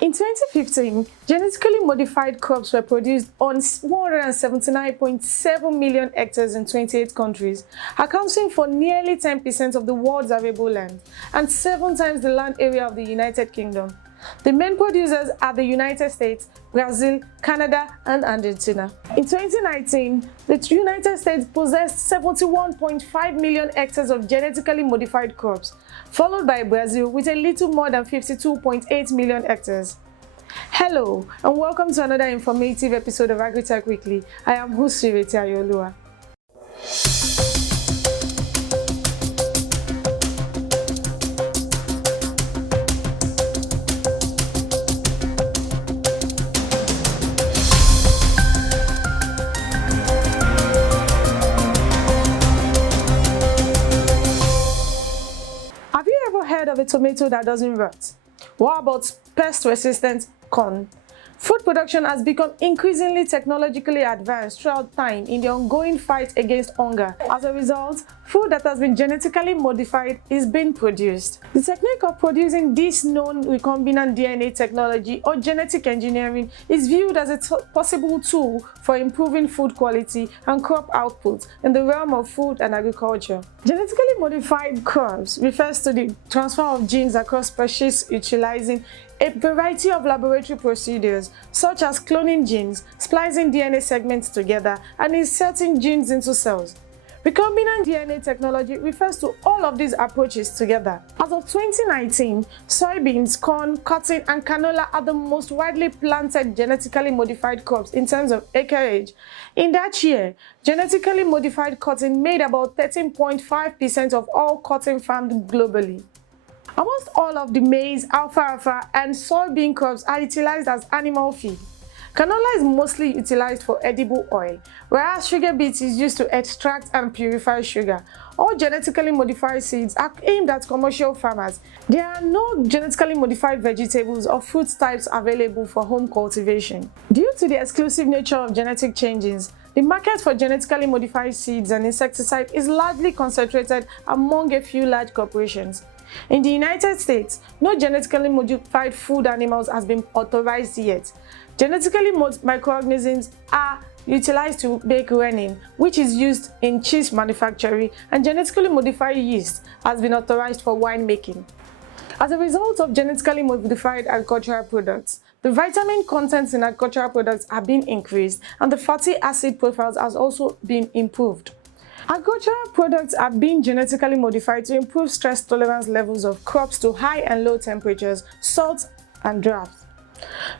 In 2015, genetically modified crops were produced on 179.7 million hectares in 28 countries, accounting for nearly 10% of the world's arable land and 7 times the land area of the United Kingdom. The main producers are the United States, Brazil, Canada, and Argentina. In 2019, the United States possessed 71.5 million hectares of genetically modified crops, followed by Brazil with a little more than 52.8 million hectares. Hello, and welcome to another informative episode of Agritech Weekly. I am Husireti Ayolua. Have you ever heard of a tomato that doesn't rot? What about pest-resistant corn? Food production has become increasingly technologically advanced throughout time in the ongoing fight against hunger. As a result, food that has been genetically modified is being produced. The technique of producing this known recombinant DNA technology or genetic engineering is viewed as a possible tool for improving food quality and crop output in the realm of food and agriculture. Genetically modified crops refers to the transfer of genes across species utilizing a variety of laboratory procedures such as cloning genes, splicing DNA segments together, and inserting genes into cells. Recombinant DNA technology refers to all of these approaches together. As of 2019, soybeans, corn, cotton, and canola are the most widely planted genetically modified crops in terms of acreage. In that year, genetically modified cotton made about 13.5% of all cotton farmed globally. Almost all of the maize, alfalfa, and soybean crops are utilized as animal feed. Canola is mostly utilized for edible oil, whereas sugar beet is used to extract and purify sugar. All genetically modified seeds are aimed at commercial farmers. There are no genetically modified vegetables or fruit types available for home cultivation. Due to the exclusive nature of genetic changes, the market for genetically modified seeds and insecticides is largely concentrated among a few large corporations. In the United States, no genetically modified food animals has been authorized yet. Genetically modified microorganisms are utilized to make rennet, which is used in cheese manufacturing, and genetically modified yeast has been authorized for winemaking. As a result of genetically modified agricultural products, the vitamin contents in agricultural products are being increased, and the fatty acid profiles has also been improved. Agricultural products are being genetically modified to improve stress tolerance levels of crops to high and low temperatures, salt, and drought.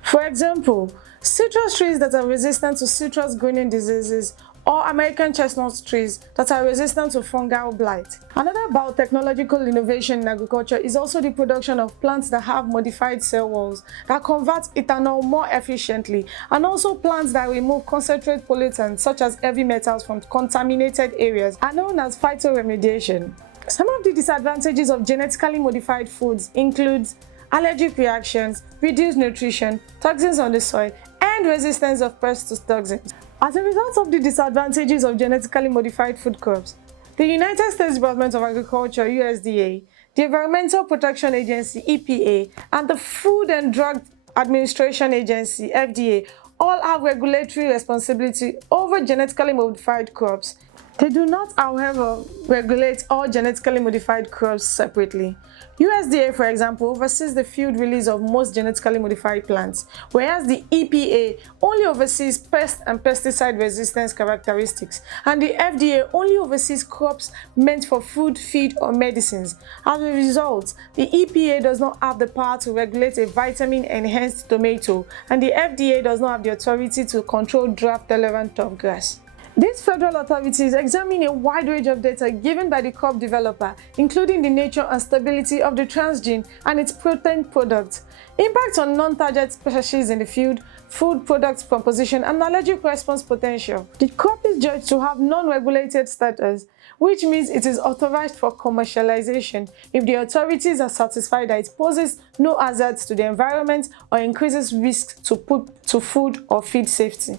For example, citrus trees that are resistant to citrus greening diseases or American chestnut trees that are resistant to fungal blight. Another biotechnological innovation in agriculture is also the production of plants that have modified cell walls that convert ethanol more efficiently, and also plants that remove concentrate pollutants such as heavy metals from contaminated areas are known as phytoremediation. Some of the disadvantages of genetically modified foods include allergic reactions, reduced nutrition, toxins on the soil, and resistance of pests to toxins. As a result of the disadvantages of genetically modified food crops, the United States Department of Agriculture (USDA), the Environmental Protection Agency (EPA), and the Food and Drug Administration Agency (FDA) all have regulatory responsibility over genetically modified crops. They do not, however, regulate all genetically modified crops separately. USDA, for example, oversees the field release of most genetically modified plants, whereas the EPA only oversees pest and pesticide resistance characteristics, and the FDA only oversees crops meant for food, feed, or medicines. As a result, the EPA does not have the power to regulate a vitamin-enhanced tomato, and the FDA does not have the authority to control drought-tolerant topgrass. These federal authorities examine a wide range of data given by the crop developer, including the nature and stability of the transgene and its protein product, impact on non-target species in the field, food product composition, and allergic response potential. The crop is judged to have non-regulated status, which means it is authorized for commercialization if the authorities are satisfied that it poses no hazards to the environment or increases risks to food or feed safety.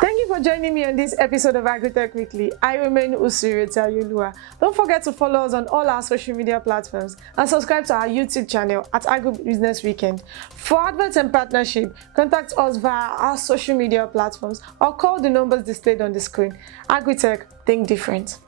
Thank you for joining me on this episode of Agritech Weekly. I remain Usiri Tayolua. Don't forget to follow us on all our social media platforms and subscribe to our YouTube channel at Agribusiness Weekend. For adverts and partnership, contact us via our social media platforms or call the numbers displayed on the screen. Agritech, think different.